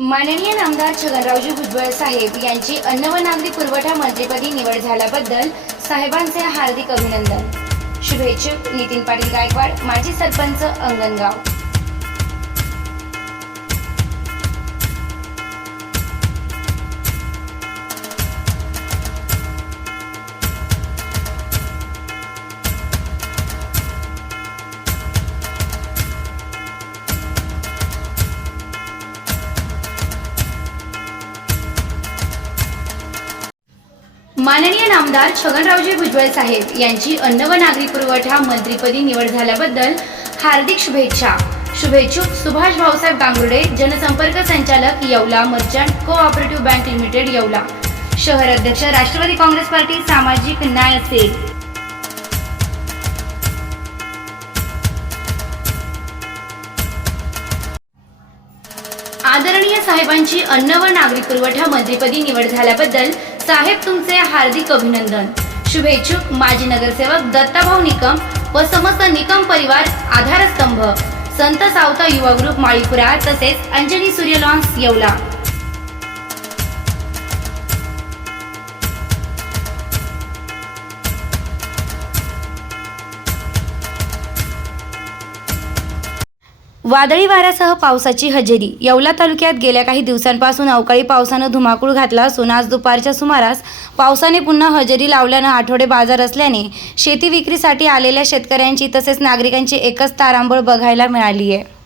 माननीय नामदार छगनरावजी भुजबळ साहेब यांची अन्न व नागरी पुरवठा मंत्रीपदी निवड झाल्याबद्दल साहेबांचे हार्दिक अभिनंदन. शुभेच्छुक नितीन पाटील गायकवाड माजी सरपंच अंगणगाव. माननीय नामदार छगनरावजी भुजबळ साहेब यांची अन्न व नागरी पुरवठा मंत्रीपदी निवड झाल्याबद्दल हार्दिक शुभेच्छा. शुभेच्छुक सुभाष भाऊसाहेब गांगुर्डे जनसंपर्क संचालक Yeola merchant cooperative bank limited Yeola. शहर अध्यक्ष राष्ट्रवादी काँग्रेस पार्टी सामाजिक न्याय सेल. आदरणीय साहेबांची अन्न व नागरी पुरवठा मंत्रीपदी निवड झाल्याबद्दल साहेब तुमचे हार्दिक अभिनंदन. शुभेच्छुक माजी नगरसेवक दत्ताभाऊ निकम व समस्त निकम परिवार आधारस्तंभ. संत सावता युवा ग्रुप माळीपुरा तसेच अंजनी सूर्य लॉन्स येवला. वादळी वाऱ्यासह पावसाची हजेरी. येवला तालुक्यात गेल्या काही दिवसांपासून अवकाळी पावसानं धुमाकूळ घातला असून आज दुपारच्या सुमारास पावसाने पुन्हा हजेरी लावल्यानं आठवडे बाजार असल्याने शेती विक्रीसाठी आलेल्या शेतकऱ्यांची तसेच नागरिकांची एकच तारांबळ बघायला मिळाली आहे